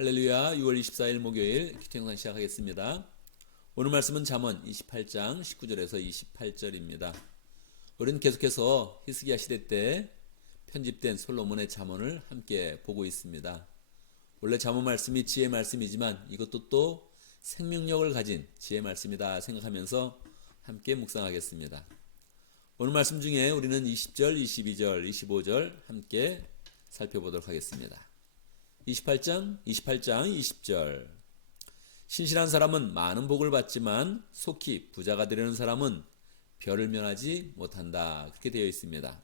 할렐루야. 6월 24일 목요일 큐티 영상 시작하겠습니다. 오늘 말씀은 잠언 28장 19절에서 28절입니다. 우리는 계속해서 히스기야 시대 때 편집된 솔로몬의 잠언을 함께 보고 있습니다. 원래 잠언 말씀이 지혜 말씀이지만 이것도 또 생명력을 가진 지혜 말씀이다 생각하면서 함께 묵상하겠습니다. 오늘 말씀 중에 우리는 20절, 22절, 25절 함께 살펴보도록 하겠습니다. 28장 20절. 신실한 사람은 많은 복을 받지만 속히 부자가 되려는 사람은 별을 면하지 못한다. 그렇게 되어 있습니다.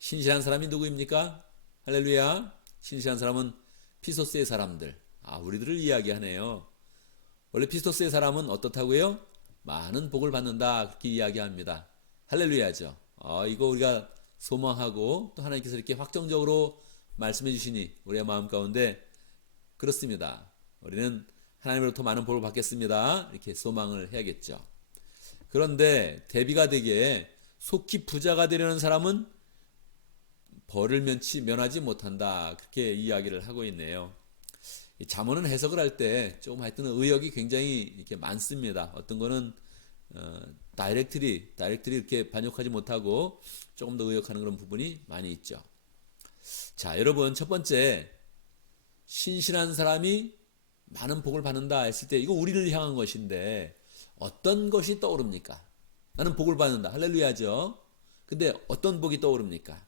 신실한 사람이 누구입니까? 할렐루야. 신실한 사람은 피소스의 사람들. 우리들을 이야기하네요. 원래 피소스의 사람은 어떻다고요? 많은 복을 받는다. 그렇게 이야기합니다. 할렐루야죠. 이거 우리가 소망하고 또 하나님께서 이렇게 확정적으로 말씀해 주시니 우리의 마음 가운데 그렇습니다. 우리는 하나님으로부터 많은 복을 받겠습니다. 이렇게 소망을 해야겠죠. 그런데 대비가 되게 속히 부자가 되려는 사람은 벌을 면하지 못한다. 그렇게 이야기를 하고 있네요. 이 잠언은 해석을 할 때 조금 하여튼 의역이 굉장히 이렇게 많습니다. 어떤 거는 다이렉트리 이렇게 반역하지 못하고 조금 더 의역하는 그런 부분이 많이 있죠. 자, 여러분, 첫 번째, 신실한 사람이 많은 복을 받는다 했을 때 이거 우리를 향한 것인데 어떤 것이 떠오릅니까? 나는 복을 받는다. 할렐루야죠. 근데 어떤 복이 떠오릅니까?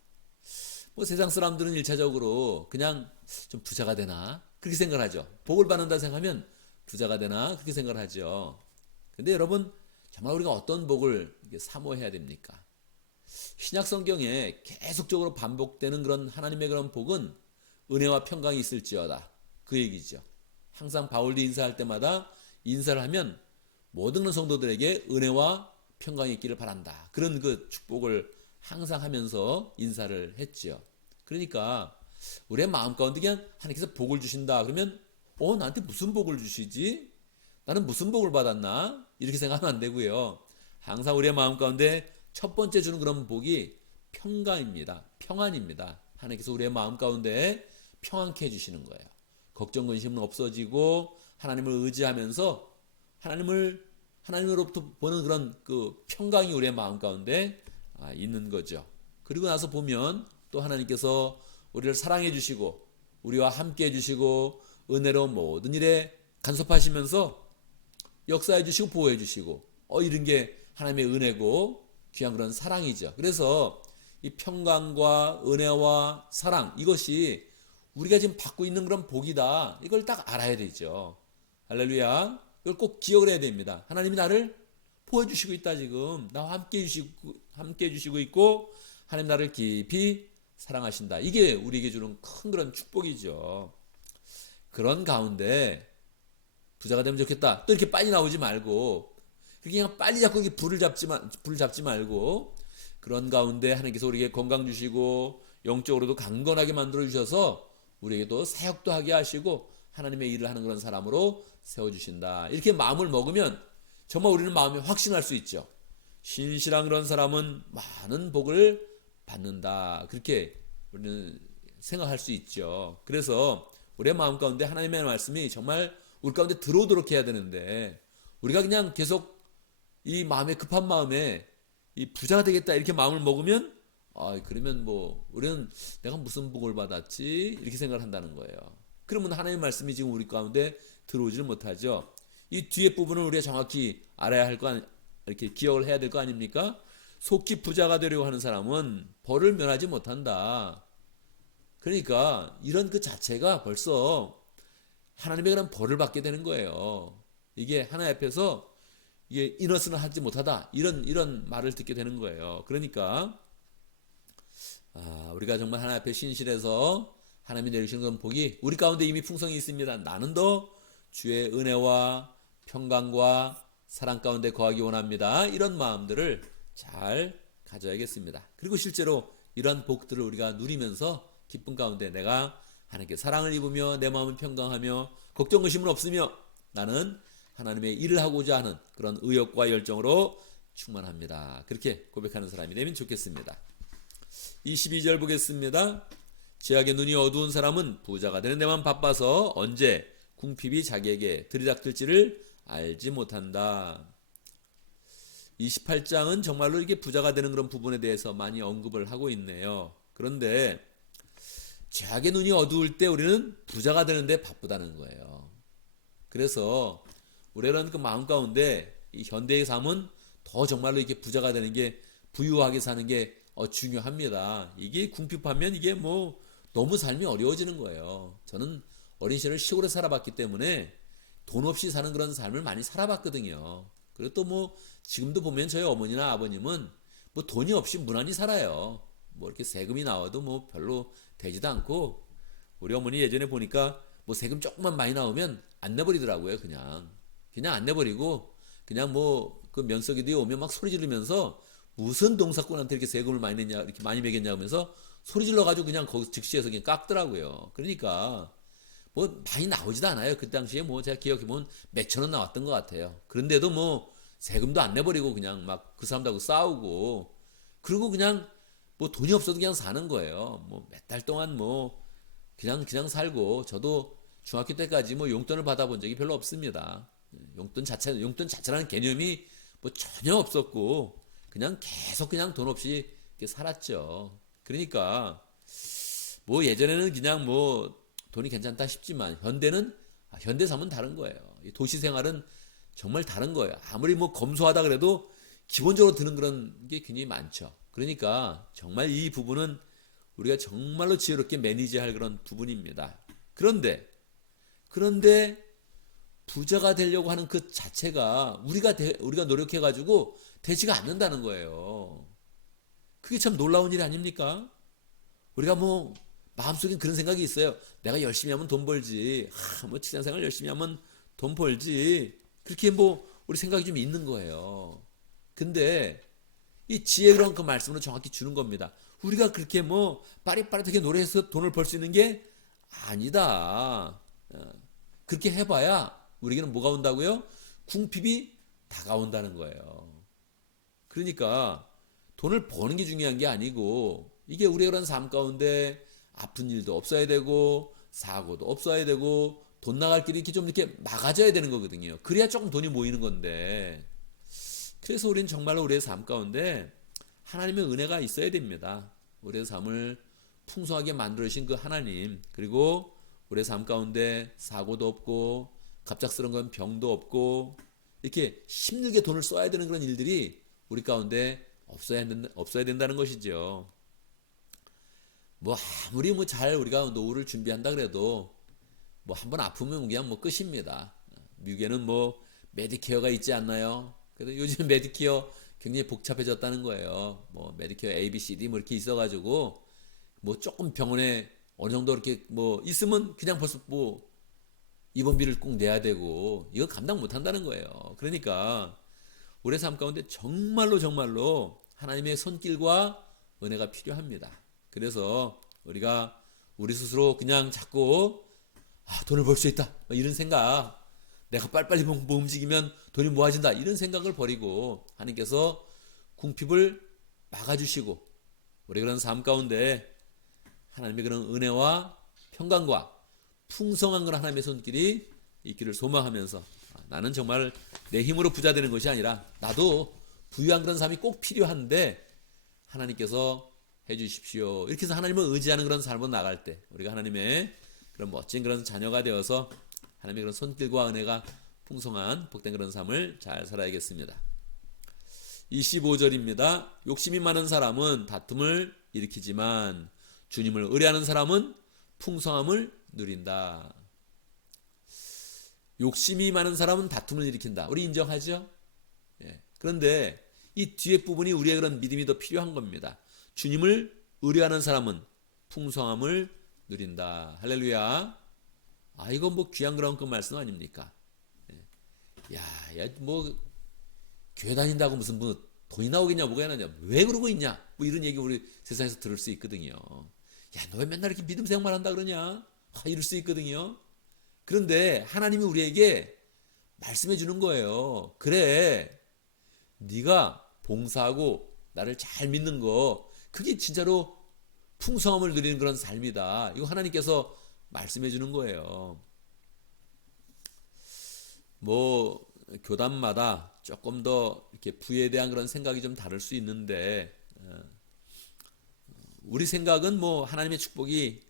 세상 사람들은 1차적으로 그냥 좀 부자가 되나? 그렇게 생각을 하죠. 복을 받는다 생각하면 부자가 되나? 그렇게 생각을 하죠. 근데 여러분, 정말 우리가 어떤 복을 사모해야 됩니까? 신약 성경에 계속적으로 반복되는 그런 하나님의 그런 복은 은혜와 평강이 있을지어다. 그 얘기죠. 항상 바울이 인사할 때마다 인사를 하면 모든 성도들에게 은혜와 평강이 있기를 바란다. 그런 그 축복을 항상 하면서 인사를 했죠. 그러니까 우리의 마음 가운데 그냥 하나님께서 복을 주신다. 그러면 나한테 무슨 복을 주시지? 나는 무슨 복을 받았나? 이렇게 생각하면 안 되고요. 항상 우리의 마음 가운데 첫 번째 주는 그런 복이 평강입니다. 평안입니다. 하나님께서 우리의 마음 가운데 평안케 해주시는 거예요. 걱정, 근심은 없어지고 하나님을 의지하면서 하나님으로부터 보는 그런 그 평강이 우리의 마음 가운데 있는 거죠. 그리고 나서 보면 또 하나님께서 우리를 사랑해 주시고 우리와 함께 해 주시고 은혜로운 모든 일에 간섭하시면서 역사해 주시고 보호해 주시고 이런 게 하나님의 은혜고 귀한 그런 사랑이죠. 그래서 이 평강과 은혜와 사랑, 이것이 우리가 지금 받고 있는 그런 복이다. 이걸 딱 알아야 되죠. 할렐루야. 이걸 꼭 기억을 해야 됩니다. 하나님이 나를 보호해주시고 있다. 지금 나와 함께 해주시고 있고 하나님 나를 깊이 사랑하신다. 이게 우리에게 주는 큰 그런 축복이죠. 그런 가운데 부자가 되면 좋겠다. 또 이렇게 빨리 나오지 말고 그냥 빨리 자꾸 불을 잡지 말고 그런 가운데 하나님께서 우리에게 건강 주시고 영적으로도 강건하게 만들어 주셔서 우리에게도 사역도 하게 하시고 하나님의 일을 하는 그런 사람으로 세워주신다. 이렇게 마음을 먹으면 정말 우리는 마음에 확신할 수 있죠. 신실한 그런 사람은 많은 복을 받는다. 그렇게 우리는 생각할 수 있죠. 그래서 우리의 마음 가운데 하나님의 말씀이 정말 우리 가운데 들어오도록 해야 되는데 우리가 그냥 계속 이 마음에 급한 마음에 이 부자가 되겠다 이렇게 마음을 먹으면 그러면 우리는 내가 무슨 복을 받았지 이렇게 생각을 한다는 거예요. 그러면 하나님의 말씀이 지금 우리 가운데 들어오지를 못하죠. 이 뒤에 부분을 우리가 정확히 알아야 할 거 이렇게 기억을 해야 될 거 아닙니까? 속히 부자가 되려고 하는 사람은 벌을 면하지 못한다. 그러니까 이런 그 자체가 벌써 하나님의 그런 벌을 받게 되는 거예요. 이게 하나님 앞에서 이게 인허스는 하지 못하다 이런 말을 듣게 되는 거예요. 그러니까 우리가 정말 하나님 앞에 신실해서 하나님이 내리시는 그런 복이 우리 가운데 이미 풍성이 있습니다. 나는 더 주의 은혜와 평강과 사랑 가운데 거하기 원합니다. 이런 마음들을 잘 가져야겠습니다. 그리고 실제로 이런 복들을 우리가 누리면서 기쁨 가운데 내가 하나님께 사랑을 입으며 내 마음은 평강하며 걱정 의심은 없으며 나는 하나님의 일을 하고자 하는 그런 의욕과 열정으로 충만합니다. 그렇게 고백하는 사람이 되면 좋겠습니다. 22절 보겠습니다. 죄악의 눈이 어두운 사람은 부자가 되는 데만 바빠서 언제 궁핍이 자기에게 들이닥칠지를 알지 못한다. 28장은 정말로 이게 부자가 되는 그런 부분에 대해서 많이 언급을 하고 있네요. 그런데 죄악의 눈이 어두울 때 우리는 부자가 되는데 바쁘다는 거예요. 그래서 우리는 그 마음 가운데 이 현대의 삶은 더 정말로 이렇게 부자가 되는 게, 부유하게 사는 게 중요합니다. 이게 궁핍하면 이게 뭐 너무 삶이 어려워지는 거예요. 저는 어린 시절을 시골에 살아봤기 때문에 돈 없이 사는 그런 삶을 많이 살아봤거든요. 그리고 또 뭐 지금도 보면 저희 어머니나 아버님은 뭐 돈이 없이 무난히 살아요. 뭐 이렇게 세금이 나와도 뭐 별로 되지도 않고, 우리 어머니 예전에 보니까 뭐 세금 조금만 많이 나오면 안 내버리더라고요. 그냥 안 내버리고 그냥 뭐 그 면석이들이 오면 막 소리 지르면서 무슨 동사꾼한테 이렇게 세금을 많이 냈냐, 이렇게 많이 매겼냐 하면서 소리 질러가지고 그냥 거기 즉시에서 그냥 깎더라고요. 그러니까 뭐 많이 나오지도 않아요. 그 당시에 뭐 제가 기억해보면 몇천 원 나왔던 것 같아요. 그런데도 뭐 세금도 안 내버리고 그냥 막 그 사람들하고 싸우고, 그리고 그냥 뭐 돈이 없어도 그냥 사는 거예요. 뭐 몇 달 동안 뭐 그냥 살고, 저도 중학교 때까지 뭐 용돈을 받아본 적이 별로 없습니다. 용돈 자체라는 개념이 뭐 전혀 없었고, 그냥 계속 그냥 돈 없이 이렇게 살았죠. 그러니까 뭐 예전에는 그냥 뭐 돈이 괜찮다 싶지만 현대 삶은 다른 거예요. 도시 생활은 정말 다른 거예요. 아무리 뭐 검소하다 그래도 기본적으로 드는 그런 게 굉장히 많죠. 그러니까 정말 이 부분은 우리가 정말로 지혜롭게 매니지할 그런 부분입니다. 그런데 부자가 되려고 하는 그 자체가 우리가 노력해가지고 되지가 않는다는 거예요. 그게 참 놀라운 일 아닙니까? 우리가 뭐 마음속엔 그런 생각이 있어요. 내가 열심히 하면 돈 벌지. 뭐 직장생활 열심히 하면 돈 벌지. 그렇게 뭐 우리 생각이 좀 있는 거예요. 근데 이 지혜로운 그 말씀으로 정확히 주는 겁니다. 우리가 그렇게 뭐 빠릿빠릿하게 노래해서 돈을 벌 수 있는 게 아니다. 그렇게 해봐야 우리에게는 뭐가 온다고요? 궁핍이 다가온다는 거예요. 그러니까 돈을 버는 게 중요한 게 아니고, 이게 우리의 그런 삶 가운데 아픈 일도 없어야 되고 사고도 없어야 되고 돈 나갈 길이 이렇게 좀 이렇게 막아져야 되는 거거든요. 그래야 조금 돈이 모이는 건데, 그래서 우리는 정말로 우리의 삶 가운데 하나님의 은혜가 있어야 됩니다. 우리의 삶을 풍성하게 만들어주신 그 하나님, 그리고 우리의 삶 가운데 사고도 없고 갑작스러운 건 병도 없고 이렇게 힘들게 돈을 써야 되는 그런 일들이 우리 가운데 없어야 된다는 것이죠. 뭐 아무리 뭐 잘 우리가 노후를 준비한다 그래도 뭐 한번 아프면 그냥 뭐 끝입니다. 미국에는 뭐 메디케어가 있지 않나요? 그래서 요즘 메디케어 굉장히 복잡해졌다는 거예요. 뭐 메디케어 A, B, C, D 뭐 이렇게 있어가지고 뭐 조금 병원에 어느 정도 이렇게 뭐 있으면 그냥 벌써 뭐 입원비를 꼭 내야 되고, 이거 감당 못 한다는 거예요. 그러니까 우리의 삶 가운데 정말로 하나님의 손길과 은혜가 필요합니다. 그래서 우리가 우리 스스로 그냥 자꾸 돈을 벌 수 있다 이런 생각, 내가 빨리빨리 뭐 움직이면 돈이 모아진다 이런 생각을 버리고 하나님께서 궁핍을 막아주시고 우리 그런 삶 가운데 하나님의 그런 은혜와 평강과 풍성한 그런 하나님의 손길이 있기를 소망하면서, 나는 정말 내 힘으로 부자 되는 것이 아니라 나도 부유한 그런 삶이 꼭 필요한데 하나님께서 해주십시오. 이렇게 해서 하나님을 의지하는 그런 삶으로 나갈 때 우리가 하나님의 그런 멋진 그런 자녀가 되어서 하나님의 그런 손길과 은혜가 풍성한 복된 그런 삶을 잘 살아야겠습니다. 25절입니다. 욕심이 많은 사람은 다툼을 일으키지만 주님을 의뢰하는 사람은 풍성함을 누린다. 욕심이 많은 사람은 다툼을 일으킨다. 우리 인정하죠? 예. 그런데 이 뒤에 부분이 우리의 그런 믿음이 더 필요한 겁니다. 주님을 의뢰하는 사람은 풍성함을 누린다. 할렐루야. 이건 뭐 귀한 그런 그 말씀 아닙니까? 뭐 교회 다닌다고 무슨 뭐 돈이 나오겠냐 뭐가 나냐 왜 그러고 있냐 뭐 이런 얘기 우리 세상에서 들을 수 있거든요. 너 왜 맨날 이렇게 믿음 생활만 한다 그러냐 이럴 수 있거든요. 그런데 하나님이 우리에게 말씀해 주는 거예요. 그래, 네가 봉사하고 나를 잘 믿는 거 그게 진짜로 풍성함을 누리는 그런 삶이다. 이거 하나님께서 말씀해 주는 거예요. 뭐 교단마다 조금 더 이렇게 부에 대한 그런 생각이 좀 다를 수 있는데, 우리 생각은 뭐 하나님의 축복이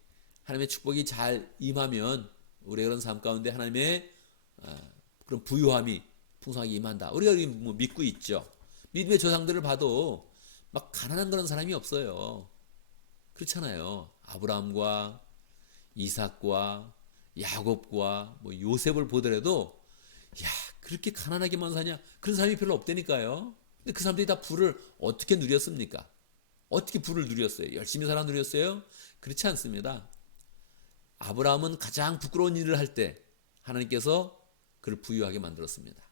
잘 임하면 우리의 그런 삶 가운데 하나님의 그런 부유함이 풍성하게 임한다. 우리가 뭐 믿고 있죠. 믿음의 조상들을 봐도 막 가난한 그런 사람이 없어요. 그렇잖아요. 아브라함과 이삭과 야곱과 뭐 요셉을 보더라도 야, 그렇게 가난하게만 사냐? 그런 사람이 별로 없다니까요. 근데 그 사람들이 다 부를 어떻게 누렸습니까? 어떻게 부를 누렸어요? 열심히 살아 누렸어요? 그렇지 않습니다. 아브라함은 가장 부끄러운 일을 할 때 하나님께서 그를 부유하게 만들었습니다.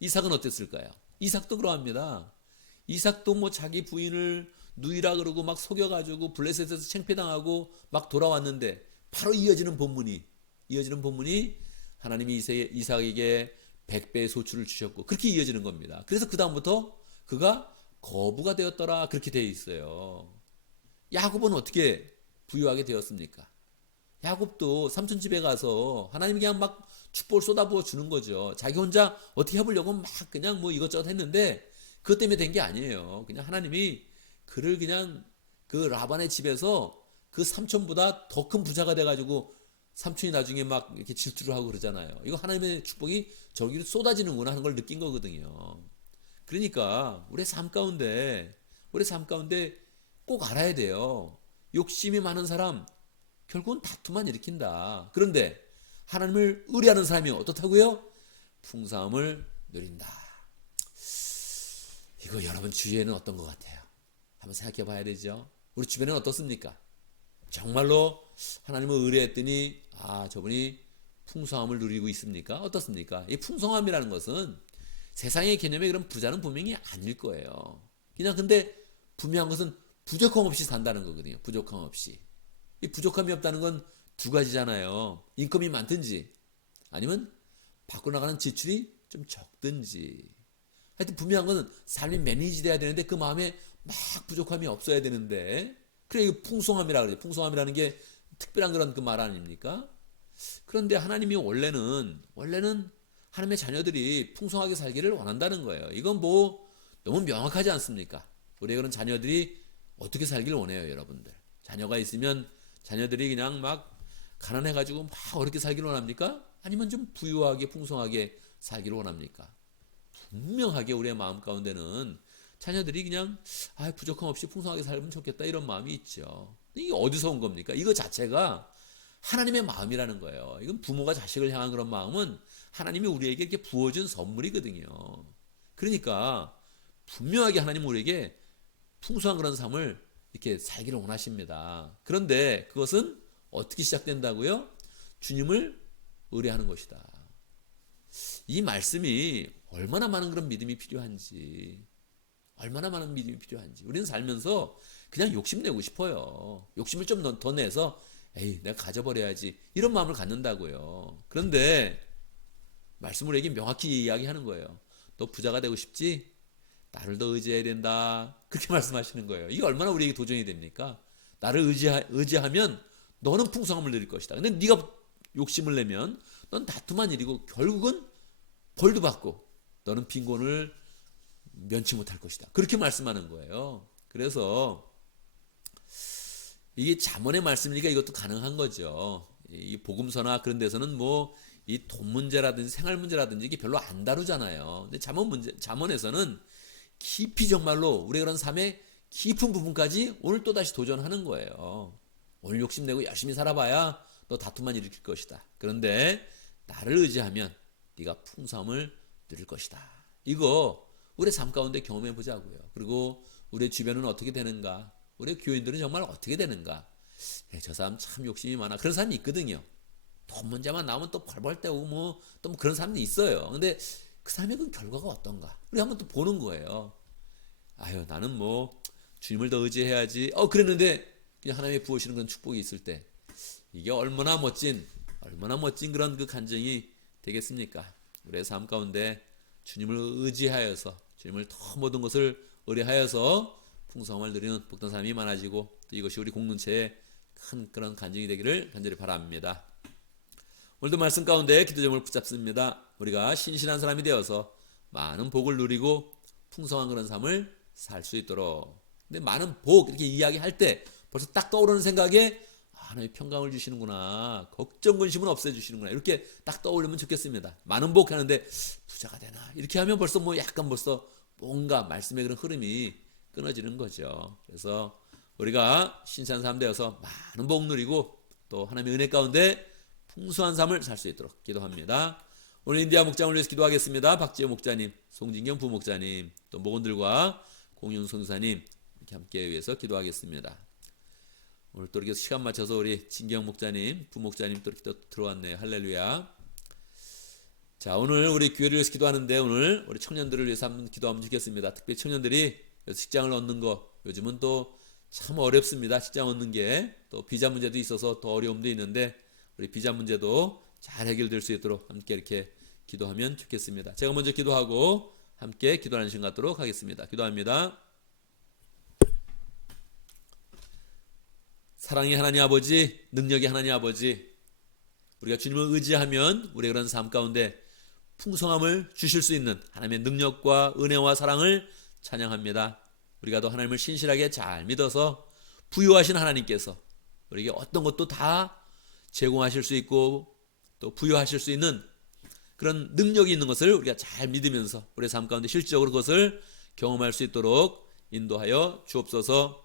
이삭은 어땠을까요? 이삭도 그러합니다. 이삭도 뭐 자기 부인을 누이라 그러고 막 속여가지고 블레셋에서 창피당하고 막 돌아왔는데 바로 이어지는 본문이 하나님이 이삭에게 100배의 소출을 주셨고 그렇게 이어지는 겁니다. 그래서 그 다음부터 그가 거부가 되었더라 그렇게 되어 있어요. 야곱은 어떻게 부유하게 되었습니까? 야곱도 삼촌 집에 가서 하나님이 그냥 막 축복을 쏟아부어 주는 거죠. 자기 혼자 어떻게 해보려고 막 그냥 뭐 이것저것 했는데 그것 때문에 된 게 아니에요. 그냥 하나님이 그를 그냥 그 라반의 집에서 그 삼촌보다 더 큰 부자가 돼가지고 삼촌이 나중에 막 이렇게 질투를 하고 그러잖아요. 이거 하나님의 축복이 저기로 쏟아지는구나 하는 걸 느낀 거거든요. 그러니까 우리의 삶 가운데 꼭 알아야 돼요. 욕심이 많은 사람 결국은 다툼만 일으킨다. 그런데 하나님을 의뢰하는 사람이 어떻다고요? 풍성함을 누린다. 이거 여러분 주위에는 어떤 것 같아요? 한번 생각해 봐야 되죠. 우리 주변에는 어떻습니까? 정말로 하나님을 의뢰했더니 저분이 풍성함을 누리고 있습니까? 어떻습니까? 이 풍성함이라는 것은 세상의 개념의 그런 부자는 분명히 아닐 거예요. 그냥 근데 분명한 것은 부족함 없이 산다는 거거든요. 부족함 없이. 이 부족함이 없다는 건 두 가지잖아요. 인컴이 많든지 아니면 밖으로 나가는 지출이 좀 적든지. 하여튼 분명한 것은 삶이 매니지 돼야 되는데 그 마음에 막 부족함이 없어야 되는데 그래 이거 풍성함이라 그러죠. 풍성함이라는 게 특별한 그런 그 말 아닙니까? 그런데 하나님이 원래는 하나님의 자녀들이 풍성하게 살기를 원한다는 거예요. 이건 뭐 너무 명확하지 않습니까? 우리의 그런 자녀들이 어떻게 살기를 원해요, 여러분들? 자녀가 있으면 자녀들이 그냥 막 가난해가지고 막 어렵게 살기를 원합니까? 아니면 좀 부유하게 풍성하게 살기를 원합니까? 분명하게 우리의 마음 가운데는 자녀들이 그냥 부족함 없이 풍성하게 살면 좋겠다 이런 마음이 있죠. 이게 어디서 온 겁니까? 이거 자체가 하나님의 마음이라는 거예요. 이건 부모가 자식을 향한 그런 마음은 하나님이 우리에게 이렇게 부어준 선물이거든요. 그러니까 분명하게 하나님은 우리에게 풍성한 그런 삶을 이렇게 살기를 원하십니다. 그런데 그것은 어떻게 시작된다고요? 주님을 의뢰하는 것이다. 이 말씀이 얼마나 많은 그런 믿음이 필요한지, 우리는 살면서 그냥 욕심내고 싶어요. 욕심을 좀 더 내서 내가 가져버려야지 이런 마음을 갖는다고요. 그런데 말씀을 우리에게 명확히 이야기하는 거예요. 너 부자가 되고 싶지? 나를 더 의지해야 된다. 그렇게 말씀하시는 거예요. 이게 얼마나 우리에게 도전이 됩니까? 나를 의지하면 너는 풍성함을 누릴 것이다. 근데 네가 욕심을 내면 넌 다툼만 일이고 결국은 벌도 받고 너는 빈곤을 면치 못할 것이다. 그렇게 말씀하는 거예요. 그래서 이게 잠언의 말씀이니까 이것도 가능한 거죠. 이 복음서나 그런 데서는 뭐 이 돈 문제라든지 생활 문제라든지 이게 별로 안 다루잖아요. 근데 잠언에서는 깊이 정말로 우리의 그런 삶의 깊은 부분까지 오늘 또다시 도전하는 거예요. 오늘 욕심내고 열심히 살아봐야 너 다툼만 일으킬 것이다. 그런데 나를 의지하면 네가 풍성함을 누릴 것이다. 이거 우리 삶 가운데 경험해 보자고요. 그리고 우리 주변은 어떻게 되는가? 우리 교인들은 정말 어떻게 되는가? 저 사람 참 욕심이 많아. 그런 사람이 있거든요. 돈 문제만 나오면 또 벌벌 떼고 뭐 또 그런 사람도 있어요. 근데 그 사람의 그 결과가 어떤가? 우리 한번 또 보는 거예요. 나는 뭐 주님을 더 의지해야지. 그랬는데 그냥 하나님의 부어주시는 그런 축복이 있을 때 이게 얼마나 멋진 그런 그 간증이 되겠습니까? 우리의 삶 가운데 주님을 의지하여서 주님을 더 모든 것을 의뢰하여서 풍성함을 누리는 복된 삶이 많아지고 이것이 우리 공동체의 큰 그런 간증이 되기를 간절히 바랍니다. 오늘도 말씀 가운데 기도 제목을 붙잡습니다. 우리가 신실한 사람이 되어서 많은 복을 누리고 풍성한 그런 삶을 살 수 있도록. 근데 많은 복 이렇게 이야기할 때 벌써 딱 떠오르는 생각에 하나님 평강을 주시는구나, 걱정 근심은 없애주시는구나, 이렇게 딱 떠올리면 좋겠습니다. 많은 복 하는데 부자가 되나 이렇게 하면 벌써 약간 벌써 뭔가 말씀의 그런 흐름이 끊어지는 거죠. 그래서 우리가 신실한 사람 되어서 많은 복 누리고 또 하나님의 은혜 가운데 풍성한 삶을 살 수 있도록 기도합니다. 오늘 인디아 목장을 위해서 기도하겠습니다. 박지호 목자님, 송진경 부목자님, 또 목원들과 공윤 선사님 이렇게 함께 위해서 기도하겠습니다. 오늘 또 이렇게 시간 맞춰서 우리 진경 목자님, 부목자님 또 이렇게 또 들어왔네요. 할렐루야. 자, 오늘 우리 교회를 위해서 기도하는데 오늘 우리 청년들을 위해서 한번 기도하면 좋겠습니다. 특별히 청년들이 직장을 얻는 거 요즘은 또 참 어렵습니다. 직장 얻는 게 또 비자 문제도 있어서 더 어려움도 있는데 우리 비자 문제도 잘 해결될 수 있도록 함께 이렇게 기도하면 좋겠습니다. 제가 먼저 기도하고 함께 기도하는 시간 갖도록 하겠습니다. 기도합니다. 사랑의 하나님 아버지, 능력의 하나님 아버지, 우리가 주님을 의지하면 우리의 그런 삶 가운데 풍성함을 주실 수 있는 하나님의 능력과 은혜와 사랑을 찬양합니다. 우리가 또 하나님을 신실하게 잘 믿어서 부유하신 하나님께서 우리에게 어떤 것도 다 제공하실 수 있고 또 부여하실 수 있는 그런 능력이 있는 것을 우리가 잘 믿으면서 우리의 삶 가운데 실질적으로 그것을 경험할 수 있도록 인도하여 주옵소서.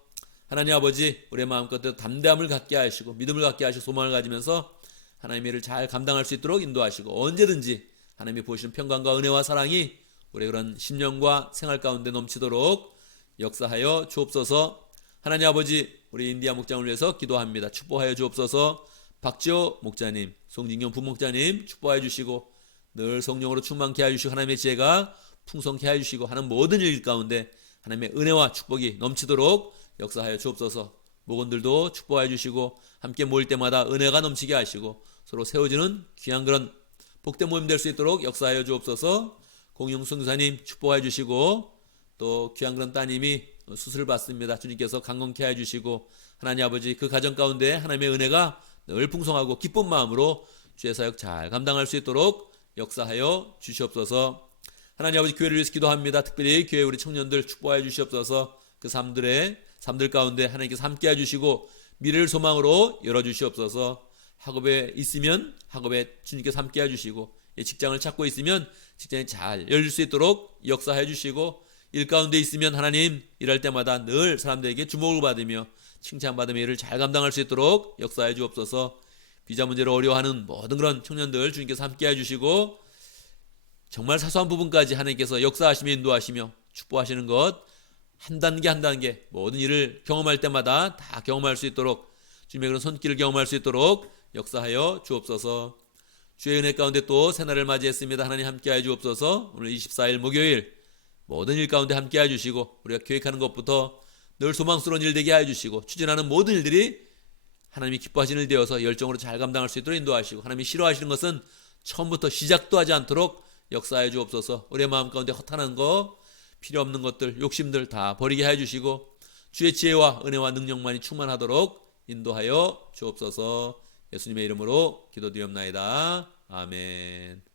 하나님 아버지, 우리의 마음껏 담대함을 갖게 하시고 믿음을 갖게 하시고 소망을 가지면서 하나님의 일을 잘 감당할 수 있도록 인도하시고 언제든지 하나님이 보시는 평강과 은혜와 사랑이 우리의 그런 심령과 생활 가운데 넘치도록 역사하여 주옵소서. 하나님 아버지, 우리 인디아 목장을 위해서 기도합니다. 축복하여 주옵소서. 박지호 목자님, 송진경 부목자님 축복하여 주시고 늘 성령으로 충만케 하여 주시고 하나님의 지혜가 풍성케 하여 주시고 하는 모든 일 가운데 하나님의 은혜와 축복이 넘치도록 역사하여 주옵소서. 목원들도 축복하여 주시고 함께 모일 때마다 은혜가 넘치게 하시고 서로 세워지는 귀한 그런 복된 모임 될 수 있도록 역사하여 주옵소서. 공영승사님 축복하여 주시고 또 귀한 그런 따님이 수술을 받습니다. 주님께서 강건케 하여 주시고 하나님 아버지 그 가정 가운데 하나님의 은혜가 늘 풍성하고 기쁜 마음으로 주의 사역 잘 감당할 수 있도록 역사하여 주시옵소서. 하나님 아버지, 교회를 위해서 기도합니다. 특별히 교회 우리 청년들 축복하여 주시옵소서. 그 삶들 가운데 하나님께서 함께 해주시고 미래를 소망으로 열어주시옵소서. 학업에 있으면 학업에 주님께서 함께 해주시고 직장을 찾고 있으면 직장이 잘 열릴 수 있도록 역사해 주시고 일 가운데 있으면 하나님 일할 때마다 늘 사람들에게 주목을 받으며 칭찬받으며 일을 잘 감당할 수 있도록 역사해 주옵소서. 비자 문제로 어려워하는 모든 그런 청년들 주님께서 함께 해주시고 정말 사소한 부분까지 하나님께서 역사하시며 인도하시며 축복하시는 것 한 단계 한 단계 모든 일을 경험할 때마다 다 경험할 수 있도록 주님의 그런 손길을 경험할 수 있도록 역사하여 주옵소서. 주의 은혜 가운데 또 새날을 맞이했습니다. 하나님 함께하여 주옵소서. 오늘 24일 목요일 모든 일 가운데 함께하여 주시고 우리가 계획하는 것부터 늘 소망스러운 일 되게 하여 주시고 추진하는 모든 일들이 하나님이 기뻐하시는 일 되어서 열정으로 잘 감당할 수 있도록 인도하시고 하나님이 싫어하시는 것은 처음부터 시작도 하지 않도록 역사하여 주옵소서. 우리의 마음 가운데 허탄한 거 필요 없는 것들 욕심들 다 버리게 해 주시고 주의 지혜와 은혜와 능력만이 충만하도록 인도하여 주옵소서. 예수님의 이름으로 기도드리옵나이다. 아멘.